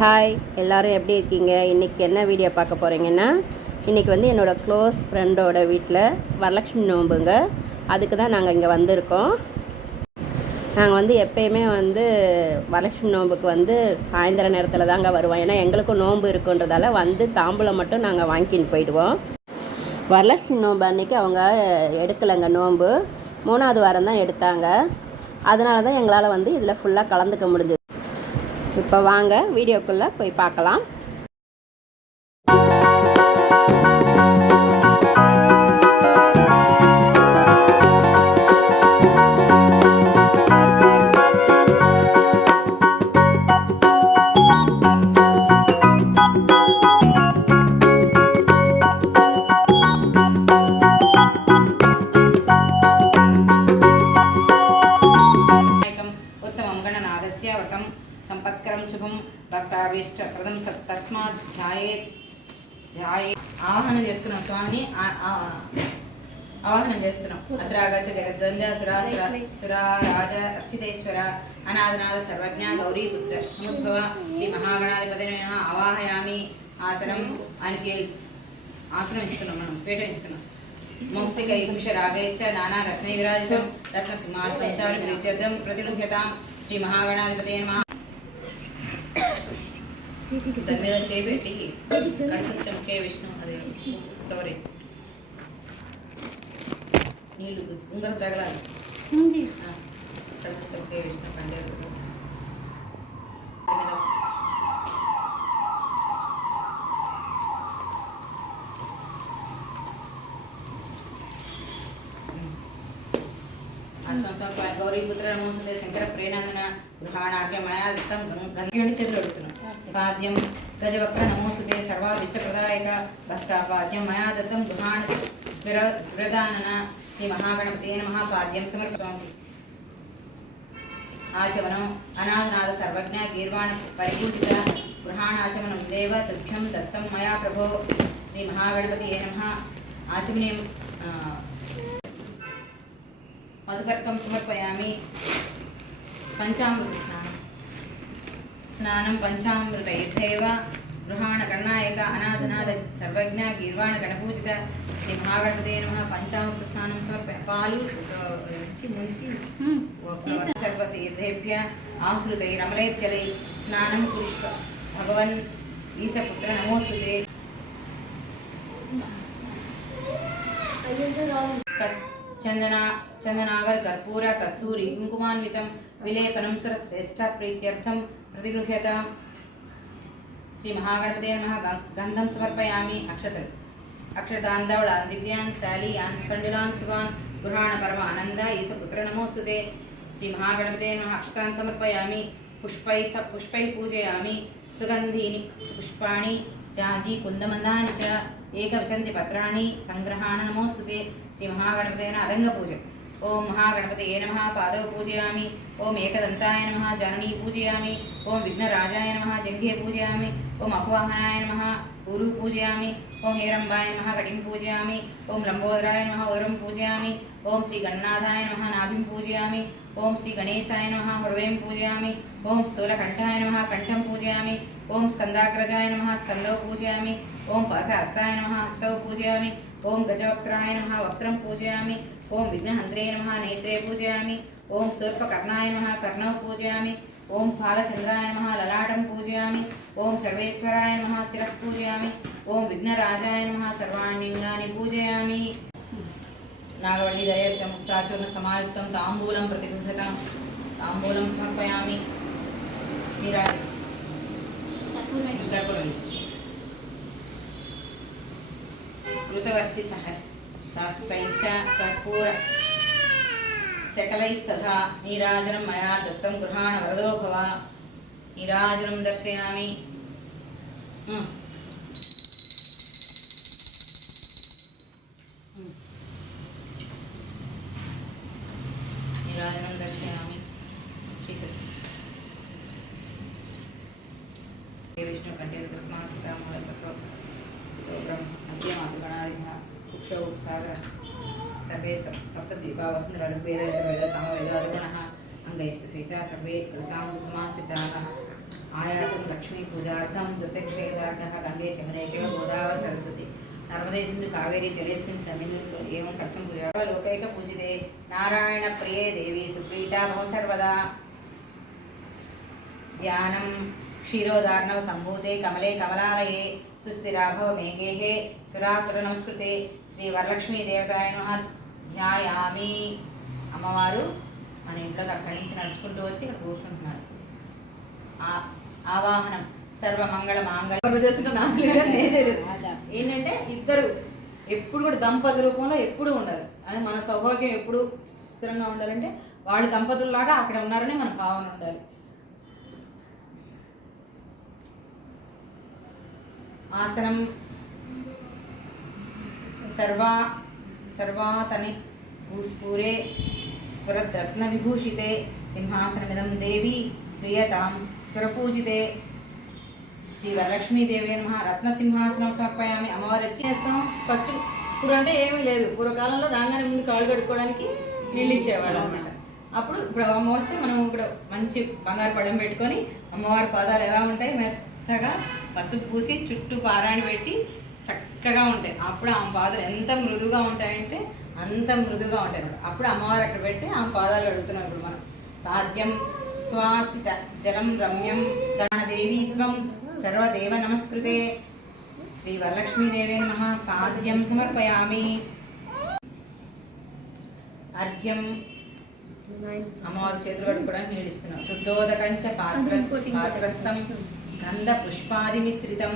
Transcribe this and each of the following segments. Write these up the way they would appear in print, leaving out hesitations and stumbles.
Hi எல்லோரும் எப்படி இருக்கீங்க? இன்றைக்கி என்ன வீடியோ பார்க்க போகிறீங்கன்னா, இன்றைக்கி வந்து என்னோடய க்ளோஸ் ஃப்ரெண்டோட வீட்டில் வரலட்சுமி நோம்புங்க. அதுக்கு தான் நாங்கள் இங்கே வந்திருக்கோம். நாங்கள் வந்து எப்போயுமே வந்து வரலட்சுமி நோம்புக்கு வந்து சாயந்தர நேரத்தில் தாங்க வருவோம். ஏன்னா எங்களுக்கும் நோன்பு இருக்குன்றதால வந்து தாம்பூலம் மட்டும் நாங்கள் வாங்கின்னு போயிடுவோம். வரலட்சுமி நோம்பு அன்றைக்கி அவங்க எடுக்கலைங்க நோன்பு, 3ஆவது வாரம் தான் எடுத்தாங்க. அதனால தான் எங்களால் வந்து இதில் ஃபுல்லாக கலந்துக்க முடிஞ்சது. இப்போ வாங்க வீடியோக்குள்ளே போய் பார்க்கலாம். సంపత్కరం శుభం భక్తాభీష్టప్రదం తస్మాత్ ధ్యాయేత్ ఆవాహనం చేసుకున్నాం. స్వామిని ఆవాహనం చేస్తున్నాం. అత్రాగచ్చ జగద్వంద సురారాజ అర్చితేశ్వర అనాథనాథ సర్వజ్ఞ గౌరీపుత్ర సముద్భవ శ్రీ మహాగణాధిపతి ఆవాహయామి. ఆసనం ఆయనకి ఆసనం ఇస్తున్నాం, మనం పీఠం ఇస్తున్నాం. మౌక్తికై కుష రాగైశ్చ నానా రత్న విరాజితం రత్న సింహాసనం ప్రీత్యర్థం ప్రతిగృహ్యతాం. శ్రీ మహాగణాధిపతి నమః. దాని మీద చేపెట్టి కన్సిస్టెంట్ కే విష్ణు అది ఫ్లోరీ నీళ్ళు ఉంగరం తగలాలి. కన్సిస్టెంట్ కే విష్ణు కండేరు గౌరీపుత్ర నమోసే శంకర ప్రేణందన గృహాణాభ్య మయా దత్తం గంగేడి చేతులు అడుగుతున్నాం. పాద్యం గజవక్ర నమోసుతే సర్వాభిష్టప్రదాయక భక్తాపాద్యం మయా దత్తం గృహాణ విరదానన శ్రీ మహాగణపతే నమః. పాద్యం సమర్పయామి. ఆచమనం అనాథనాథ సర్వజ్ఞ గీర్వాణ పరిపూజిత గృహాణాచమనం దేవ తుభ్యం దత్తం మయా ప్రభో. శ్రీ మహాగణపతే నమః. ఆచమనీయం మధుపర్కం సమర్పయామి. పంచామృత స్నానం పంచామృతైర్ధైవ గృహాణ గణనాయక అనాథనాథ సర్వజ్ఞ గీర్వాణ గణపూజిత శ్రీ మహాగణపతే నమః. పంచామృత స్నానం సమర్పయామి. పాలు ముంచి సర్వతీర్థేభ్య ఆహృతైరమలైర్జలై స్నానం కురుష్వ భగవన్ ఈశపుత్ర నమోస్తుతే. చందనాగర్ కర్పూర కస్తూరి కుంకుమాన్వితం విలేపనం సురశ్రేష్ఠ ప్రీత్యర్థం ప్రతిగృహ్యతాం. శ్రీ మహాగణపతే నమః. గంధం సమర్పయామి. అక్షతాంధవళాన్ దివ్యాన్ శాలీయాన్ స్కండిలాన్ శివాన్ గృహాణ పరమ ఆనంద ఈశపుత్ర నమోస్తుతే. శ్రీ మహాగణపతే నమః. అక్షతాన్ సమర్పయామి. పుష్పై పూజయామి. సుగంధీని పుష్పాణి జాజీ కుందమందాని చ ఏకవిశంతి పత్రాణి సంగ్రహాణ నమోస్తుతే. శ్రీ మహాగణపతే అదంగ పూజ. ఓం మహాగణపతయే నమః. పాదౌ పూజయామి. ఓం ఏకదంతాయ నమః. జననీ పూజయామి. ఓం విఘ్నరాజాయ నమః. జంఘే పూజయామి. ఓం అకువాహనాయ నమః. ఊరు పూజయామి. ఓం హేరంబాయ నమః. కటిం పూజయామి. ఓం లంబోదరాయ నమః. ఉదరం పూజయామి. ఓం శ్రీ గణనాథాయ నమః. నాభిం పూజయామి. ఓం శ్రీ గణేశాయ నమః. హృదయం పూజయామి. ఓం స్థూలకంఠాయ నమః. కంఠం పూజయామి. ఓం స్కందాగ్రజాయ నమః. స్కందౌ పూజయామి. ఓం పాశహస్తాయ నమః. హస్తౌ పూజయామి. ఓం గజవక్త్రాయ నమః. వక్త్రం పూజయామి. ఓం విఘ్నహంత్రే నమః. నేత్రే పూజయామి. ఓం శూర్పకర్ణాయ నమః. కర్ణౌ పూజయామి. ఓం పాలచంద్రాయ నమః. లలాటం పూజయామి. ఓం సర్వేశ్వరాయ నమః. శిరః పూజయామి. ఓం విఘ్నరాజాయ నమః. సర్వాణ్యంగాని పూజయామి. నాగవల్లి దయయుక్తం ప్రాచూర్ణ సమాయుక్తం తాంబూలం ప్రతిగృహ్యతాం. తాంబూలం సమర్పయామి. నీరాజి కృతవర్తి శాస్త్రైంచ కర్పూర శకలైస్తథా నీరాజనం మయా దత్తం గృహాణ వరదో భవ. నీరాజనం దర్శయామి. నీరాజనం దర్శయామి. విష్ణు కంఠే తస్మాసితామూలతత్వం మధ్యమాతృగణాదిభ కుక్షౌ సాగర సర్వే సప్తద్వీపా వసుంధర వేద సమవేదాదిగణః అంగైస్తు సహితా సర్వే కలశాం సమాసితాః आयातुं लक्ष्मी पूजार्थं प्रत्यक्षेदार्थः गंगे चमने च गोदावरी सरस्वती नर्मदे सिंधु कावेरी जलेस्मिन् सन्निधिं एवं कथं पूजा लोकैक पूजिते नारायण प्रिये देवी सुप्रीता भव सर्वदा ध्यानं क्षीरोदार्णव संभूते कमले कमलालये सुस्थिरा भव मेघेः सुरासुर नमस्कृते श्री वरलक्ष्मी देवताय नमः ध्यायामि అమ్మవారు మన ఇంట్లోకి అక్కడి నుంచి నడుచుకుంటూ వచ్చి ఇక్కడ కూర్చుంటున్నారు. ఆవాహనం సర్వమంగళ ఏంటంటే ఇద్దరు ఎప్పుడు కూడా దంపతుల రూపంలో ఎప్పుడు ఉండాలి. అది మన సౌభాగ్యం ఎప్పుడు స్థిరంగా ఉండాలంటే వాళ్ళు దంపతుల్లాగా అక్కడ ఉన్నారని మన భావన ఉండాలి. ఆసనం सर्वातनि भूस्फूरे स्फुरद्रत्न विभूषिते सिंहासनमिदं देवी श्रियतां सुरपूजिते శ్రీ వరలక్ష్మీదేవి నమః రత్న సింహాసనం సమర్పయామి. అమ్మవారు వచ్చి చేస్తాం. ఫస్ట్ ఇప్పుడు అంటే ఏమీ లేదు, పూర్వకాలంలో రాగానే ముందు కాళ్ళు కడుక్కోవడానికి నీళ్ళు ఇచ్చేవాళ్ళు అనమాట. అప్పుడు ఇప్పుడు అమ్మ వస్తే మనం ఇక్కడ మంచి బంగారు పళ్ళెం పెట్టుకొని అమ్మవారి పాదాలు ఎలా ఉంటాయి మెత్తగా పసుపు పూసి చుట్టూ పారాణి పెట్టి చక్కగా ఉంటాయి. అప్పుడు ఆమె పాదాలు ఎంత మృదువుగా ఉంటాయంటే అంత మృదువుగా ఉంటాయి అన్నమాట. అప్పుడు అమ్మవారు అక్కడ పెడితే ఆమె పాదాలు అడుగుతున్నాం. ఇప్పుడు మనం పాద్యం శ్వాసిత జలం రమ్యం దానదేవీత్వం సర్వదేవ నమస్కృతే శ్రీ వరలక్ష్మీదేవి నమః పాద్యం సమర్పయామి. అర్ఘ్యం అమ్మవారు చేతులు కడుక్కోవడానికి నీళ్ళు ఇస్తున్నాం. శుద్ధోదకంచ పాత్రస్థం గంధ పుష్పాదిమిశ్రితం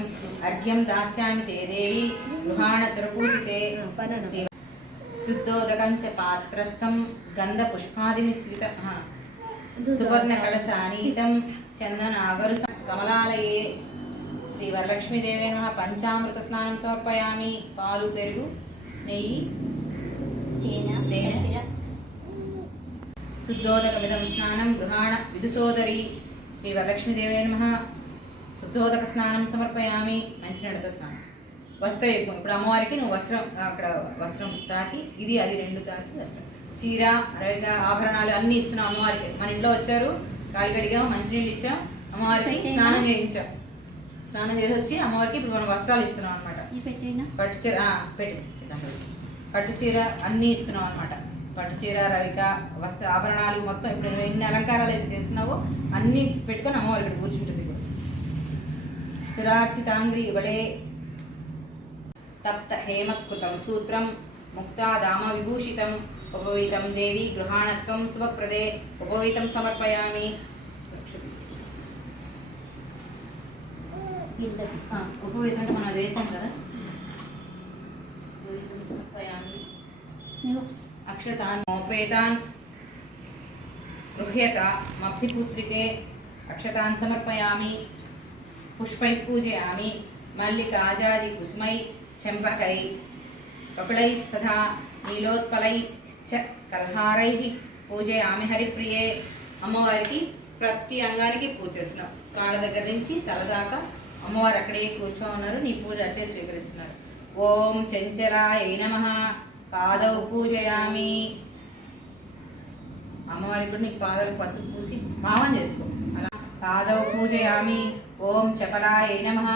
అర్ఘ్యం దాస్యామి తే దేవి గృహాణ సురపూజితే. శుద్ధోదకంచ పాత్రస్థం గంధ పుష్పాదిమిశ్రిత సువర్ణ కలశానీతం చందనాగరు కమలాలయే శ్రీ వరలక్ష్మీదేవి నమః పంచామృత స్నానం సమర్పయామి. పాలు పెరుగు నెయ్యి తేనె శుద్ధోదకమిదం స్నానం గృహాణ విదుసోదరి శ్రీ వరలక్ష్మీదేవి నమః శుద్ధోదక స్నానం సమర్పయామి. మంచినీళ్ళతో స్నానం. వస్త్ర యుగం ఇప్పుడు అమ్మవారికి నువ్వు వస్త్రం అక్కడ వస్త్రం తాకి ఇది అది రెండు తాకి వస్త్రం చీర అరవిగా ఆభరణాలు అన్నీ ఇస్తున్నాం అమ్మవారికి. మన ఇంట్లో వచ్చారు కాళ్ళు కడిగాం మంచినీళ్ళు ఇచ్చాం అమ్మవారికి స్నానం చేయించాం. స్నానం చేసి వచ్చి అమ్మవారికి ఇప్పుడు మనం వస్త్రాలు ఇస్తున్నాం అనమాట. పట్టు చీర పెట్టేసి పట్టు చీర అన్నీ ఇస్తున్నాం అనమాట. పట్టు చీర రవిక వస్త్ర ఆభరణాలు మొత్తం ఇప్పుడు ఎన్ని అలంకారాలు అయితే చేస్తున్నావో అన్నీ పెట్టుకొని అమ్మవారి ఇక్కడ కూర్చుంటుంది. ఇప్పుడు సురార్చితాంగ్రి ఇవడే తప్త హేమకృతం సూత్రం ముక్తాదామ విభూషితం ఉపవీతం దేవి గృహాణత్వం శుభప్రదే ఉపవీతం సమర్పయామి. ఉపవీతం అంటే మనం వేసాం కదా. ఉపవీతం సమర్పయామి. అక్షతాన్ మోపేతాన్ గృహ్యత మబ్ధిపుత్రికే అక్షతాన్ సమర్పయామి. పుష్పై పూజయామి. మల్లికాజాది కుసుమై చంపకై కపిలైస్తథా నీలోత్పలైశ్చ కల్హారైః పూజయామి హరిప్రియే. అమ్మవారికి ప్రతి అంగానికి పూజ చేస్తున్నాం. కాళ్ళ దగ్గర నుంచి తల దాకా అమ్మవారు అక్కడే కూర్చో ఉన్నారు. నీ పూజ అంటే స్వీకరిస్తున్నారు. ఓం చంచలాయ నమః పాదౌ పూజయామి. అమ్మవారికి కూడా నీకు పాదాలు పసుపు పూసి భావం చేసుకో. అలా పాదౌ పూజయామి. ఓం చపలాయ నమః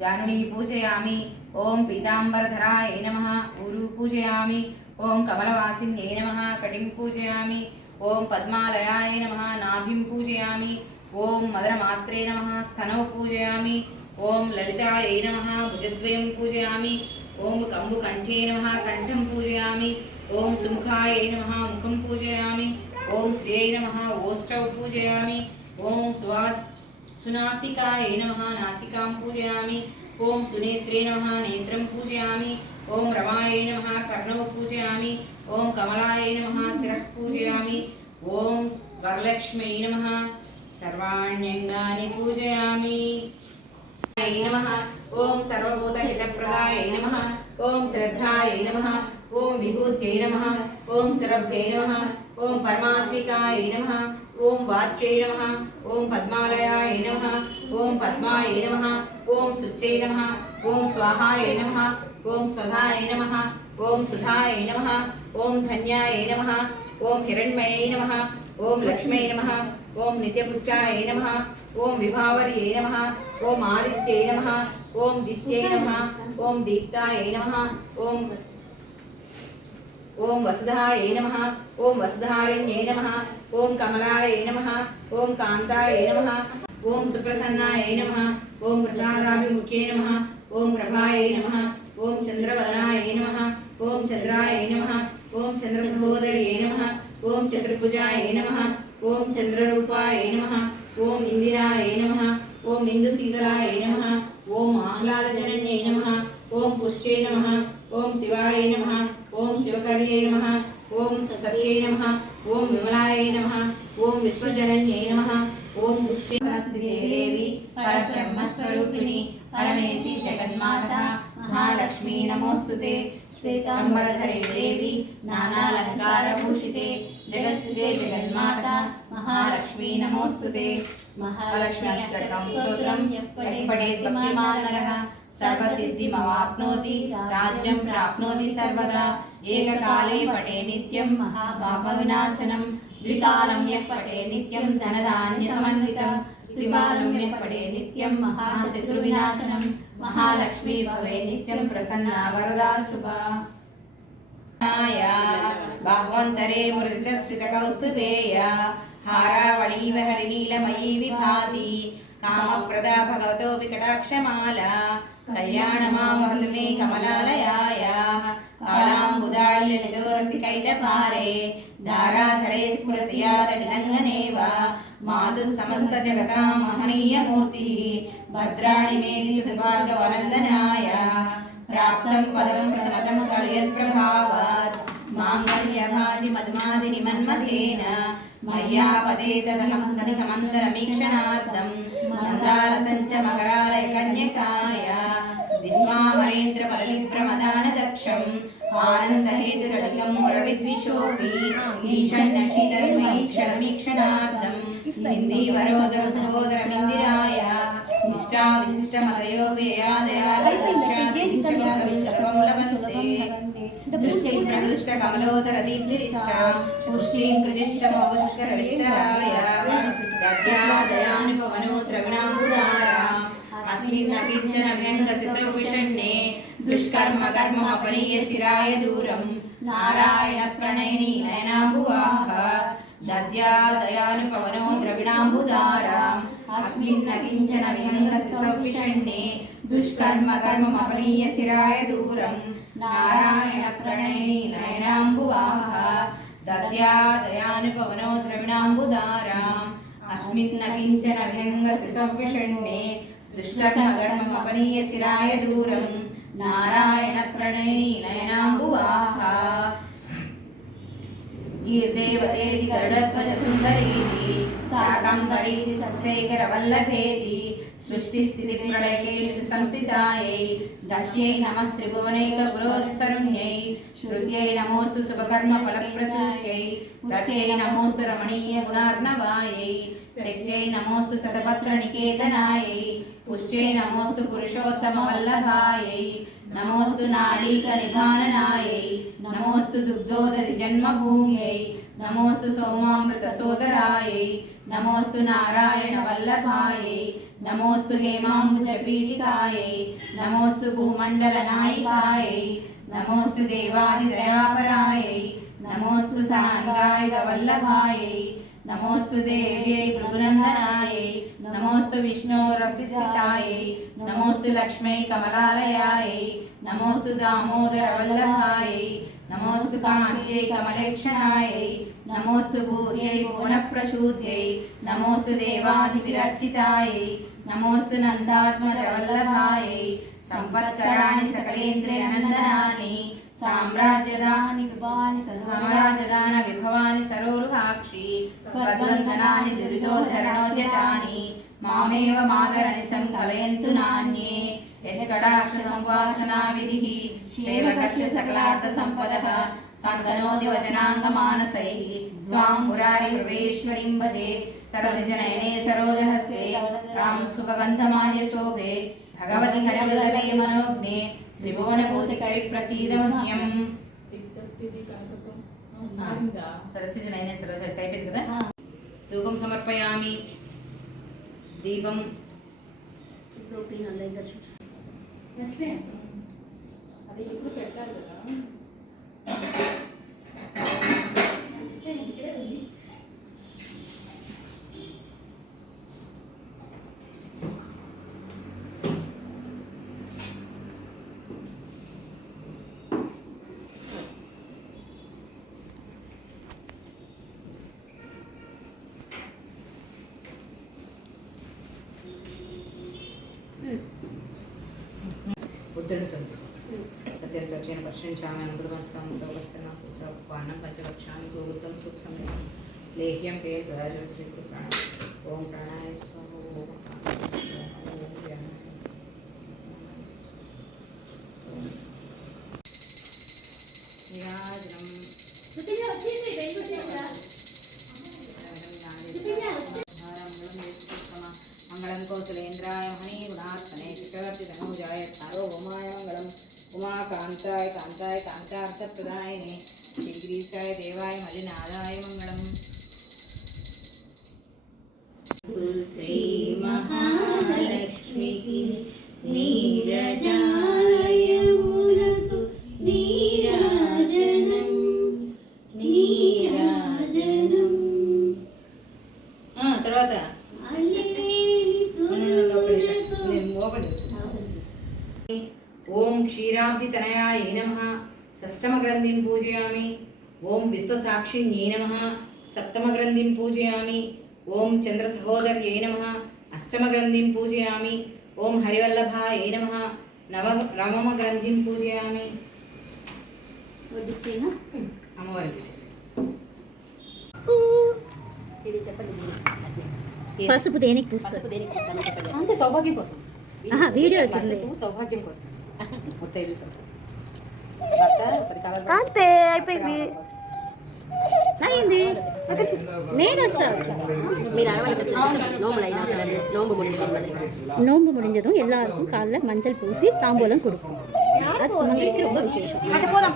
జానుని పూజయామి. ఓం పీతాంబరధరాయ నమః ఊరు పూజయామి. ఓం కమలవాసిన్యై నమః కటిం పూజయామి. ఓం పద్మాలయాయ నమః నాభిం పూజయామి. ఓం మదనమాత్రే నమః స్థనౌ పూజయామి. ఓం లలితాయ నమః భుజద్వయం పూజయామి. ఓం కంబుకంఠే నమః కంఠం పూజయామి. ఓం సుముఖాయ నమః ముఖం పూజయామి. ఓం శ్రియై నమః ఓష్టౌ పూజయామి. ఓం సునాసికాయ నమః నాసికాం పూజయామి. ఓం సునేత్రే నమః నేత్రం పూజయామి. ఓం రమాయ నమః కర్ణౌ పూజయామి. ఓం కమలాయ నమః శిరః పూజయామి. ఓం వరలక్ష్మీ నమః సర్వాణ్యంగాని పూజయామి. నమః ఓం సర్వభూతహితప్రదాయ నమః. ఓం శ్రద్ధాయ నమః. ఓం విభూత్యై నమః. ఓం సురభ్యై నమః. ఓం పరమాత్మికాయ నమః. ఓం వాచ్యై నమః. ఓం పద్మాలయాయ నమః. ఓం పద్మాయ నమః. ఓం శుచ్యై నమః. ఓం స్వాహాయ నమః. ఓం స్వధాయ నమః. ఓం సుధాయ నమః. ఓం ధన్యాయ నమః. ఓం హిరణ్మయై నమః. ఓం లక్ష్మై నమః. ఓం నిత్యపుష్టాయ నమః ఓం విభావర్యై నమః ఓం ఆదిత్యై నమః ఓం దిత్యై నమః ఓం దీప్తాయ నమః ఓం వసుధాయ నమః ఓం వసుధారణ్యై నమః ఓం కమలాయ నమః ఓం కాంతాయ నమః ఓం సుప్రసన్నాయ నమః ఓం ప్రసాదాభిముఖ్యై నమః ఓం ప్రభాయ నమః ఓం చంద్రవదనాయ నమః ఓం చంద్రాయ నమః ఓం చంద్రసహోదర్యై నమః ఓం చతుర్భుజాయ నమః ఓం చంద్రరూపాయ నమః ఓం ఇందిరాయ నమః ఓం ఇందుశీతలాయ నమః ఓం ఆహ్లాదజనన్యై నమః ఓం పుష్ట్యై నమః ఓం శివాయ నమః ఓం శివకర్యై నమః ఓం సత్యై నమః ఓం విమలాయ నమః ఓం విశ్వజనన్యై నమః ఓం పుష్టిదేవి పరబ్రహ్మస్వరూపిణి పరమేశి జగన్మాత మహాలక్ష్మీ నమోస్తుతే శ్వేతాంబరధరే దేవి నానాలంకారభూషితే జగత్స్థితే జగన్మాత మహాలక్ష్మీ నమోస్తుతే మహాలక్ష్మీ అష్టకం స్తోత్రం పఠేత్ భక్తిమాన్ నరః సర్వసిద్ధిమవాప్నోతి రాజ్యం ప్రాప్నోతి సర్వదా ఏకకాలే పఠే నిత్యం మహాపాపవినాశనం ద్వికాలం యః పఠే నిత్యం ధనధాన్యసమన్వితం త్రికాలం యః పఠే నిత్యం మహాశత్రువినాశనం మహాలక్ష్మీ భవే నిత్యం ప్రసన్నా వరదా శుభా బాహ్వంతరే మురళితశ్రితకౌస్తుభేయ హారావళీవ హరినీలమయీ విభాతి కామప్రదా భగవతో వికటాక్షమాలా కళ్యాణమామహతు మే కమలాలయాయ కాళాంబుదాళ్యనిదోరసికైటపారే దారాధరే స్ఫురతియాదటిదంగనేవ మాతుః సమస్త జగతాం మహనీయమూర్తిః భద్రాణి మే నిసుభార్గవనందనాయ ప్రాప్తం పదం ప్రథమతం కలయత్ప్రభావాత్ మాంగళ్యభాజి మధుమాదిని మన్మథేన మయ్యా పదే తదహమంతరమీక్షణార్థం మందారసంచ మకరాలయ కన్యకాయ విస్మామరేంద్ర పరవిభ్రమదానదక్షం ఆనందహేతురలికం మురవిద్విషోపి ఈషన్నశీతరుమీక్షణమీక్షణార్థం ఇందీవరోదర సహోదరమిందిరాయ నిష్టా విశిష్టమతయో వ్యయాదయాదృష్టం లభంతే దృష్టిం ప్రహృష్ట కమలోదర దీప్తిరిష్టాం పుష్టిం కృతిష్టమోపుష్కరవిష్టరాయ దద్యాదయానుపవనో ద్రవిణాంబుదారాం అస్మిన్ అకించన వ్యంగసిసౌ విషణ్ణే దుష్కర్మ కర్మమపనీయ చిరాయ దూరం నారాయణ ప్రణయిని నయనాంబువాహ దద్యాదయానుపవనో ద్రవిణాంబుదారాం అస్మిన్ అకించన వ్యంగసిసౌ విషణ్ణే దుష్కర్మ కర్మమపనీయ చిరాయ దూరం నారాయణ ప్రణయిని నయనాంబువాహ దద్యాదయానుపవనో ద్రవిణాంబుదారాం అస్మిన్ కించన వ్యంగసిసౌ విషణ్ణే దుష్కర్మ కర్మమపనీయ చిరాయ దూరం నారాయణ ప్రణయిని నయనాంబువాహ గీర్దేవతేతి గరుడధ్వజ సుందరీతి శాకంబరీతి సశేఖర వల్లభేతి సృష్టి స్థితి ప్రళయకేషు సంస్థితాయై దశ్యై నమః త్రిభువనైక గురోస్తరుణ్యై శృత్యై నమోస్తు శుభకర్మ ఫలప్రసూత్యై పుష్ట్యై నమోస్తు రమణీయ గుణార్ణవాయై శక్త్యై నమోస్తు శతపత్ర నికేతనాయై పుష్ట్యై నమోస్తు పురుషోత్తమ వల్లభాయై నమోస్తు నాళీక నిధాననాయై నమోస్తు దుగ్ధోదరి జన్మభూమ్యై నమోస్తు సోమామృత సోదరాయై నమోస్తు నారాయణ వల్లభాయై నమోస్తు హేమాంబుజ పీఠికాయై నమోస్తు భూమండల నాయికాయై నమోస్తు దేవాదిదయాపరాయై నమోస్తు సాంగాయుధ వల్లభాయై నమోస్తు దేవ్యై భృగునందనాయై నమోస్తు విష్ణోరసిస్థితాయై నమోస్తు లక్ష్మై కమలాలయాయై నమోస్తు దామోదర వల్లభాయై నమోస్తు కాంత్యై కమలేక్షణాయై నమోస్తు భూర్యై భువనప్రసూద్యై నమోస్తు దేవాదివిరర్చితాయై నమోస్తు నందాత్మజ వల్లభాయై సంపత్కరాణి సకలేంద్రియనందనాని సామ్రాజ్యదాని విభవాని సామ్రాజ్యదాన విభవాని సరోరుహాక్షి త్వద్వందనాని దురితోద్ధరణోద్యతాని మామేవ మాదరణి సంకలయంతు నాన్యే యత్కటాక్ష సంవాసనా విధిః సేవకస్య సకలార్థ సంపదః సంతనోతి వచనాంగమానసైః త్వాం మురారి హృవేశ్వరీం భజే సరసిజనయనే సరోజహస్తే రాం సుభగంధమాల్య శోభే భగవతి హరివల్లభే మనోజ్ఞే త్రిభువనభూతికరి ప్రసీద మహ్యం సరసిజనయనే సరోజహస్తే అయిపోయింది కదా धूपं समर्पयामि दीपं అది ఎప్పుడు పెట్టాలి కదా ఉద్ధరణతో అత్యంత వర్షించామి అనుభవస్తాం ఉదవస్తనాసస్వాన్నం పంచవక్షామి గోగుతం సూక్ష్మం లేహ్యం పే తదాజం స్వీకృత ఓం ప్రాణాయ స్వాహ ఓం ప్రాణాయ స్వాహ ఓం వ్యానాయ స్వాహ ఓం నిరాజనం మంగళం కౌశలేంద్రాయ మహనీ గుణాత్మనే చక్రవర్తి ధనూజాయ సార్వభౌమాయ మంగళం ఉమాకాంతాయ కాంతాయ కాంతార్థప్రదాయనే శ్రీగిరీశాయ దేవాయ మలినాదాయ మంగళం. శ్రీ మహాలక్ష్మికి నీరజాలయములకు నీరాజనం నీరాజనం. తర్వాత ఓపెన్ చేసుకుంటాను. ఓం క్షీరాబ్ధితనయాయ నమః షష్టమగ్రంథిం పూజయామి. ఓం విశ్వసాక్షిణ్యై నమః సప్తమగ్రంథిం పూజయామి. ఓం చంద్రసహోదర్యై నమః అష్టమగ్రంథిం పూజయామి. ఓం హరివల్లభాయ నమః నవమగ్రంథిం పూజయామి. అమ్మవారికి ఇది చెప్పండి పసుపు దేనికి పూస్తారు? పసుపు దేనికి పూస్తామని చెప్పండి. అంతే సౌభాగ్యం కోసం వీడియో అవుతుంది. సౌభాగ్యం కోసం ముత్తైదు భర్త 10 కాలాలు అంతే అయిపోయింది. అయింది. నేను వస్తాను. మీరు అరవై చెప్పండి. நோம்புல நோம்பு முடிஞ்சது மாதிரி நோம்பு முடிஞ்சதும் எல்லாருக்கும் காலைல மஞ்சள் பூசி தாம்பூலம் கொடுப்போம். அது சுமங்கலிக்கு ரொம்ப விசேஷம். అంటే పోదాం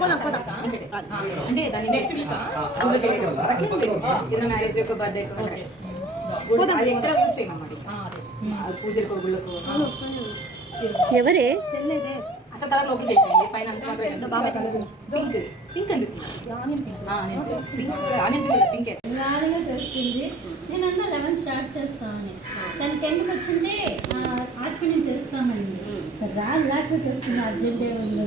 అంటే దాని నెక్స్ట్ వీక్ మ్యారేజ్ యొక్క బర్త్డే అది ఎక్కడ యూస్ చేయమన్నమాట పూజలకు గుళ్ళకు ఎవరే అసలు కలర్ లోపలికి వెళ్ళిపోయింది పైన పింక్ అనిపిస్తుంది పింక్ బాగా చేస్తుంది. నేను అన్న 11 స్టార్ట్ చేస్తామని, కానీ 10కి వచ్చింటే ఆచమనం చేస్తామని. సరే రిలాక్స్గా చేస్తున్నా, అర్జెంటే ఉంది.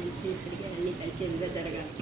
మంచి ఇక్కడికి అన్నీ కలిసి జరగాలి.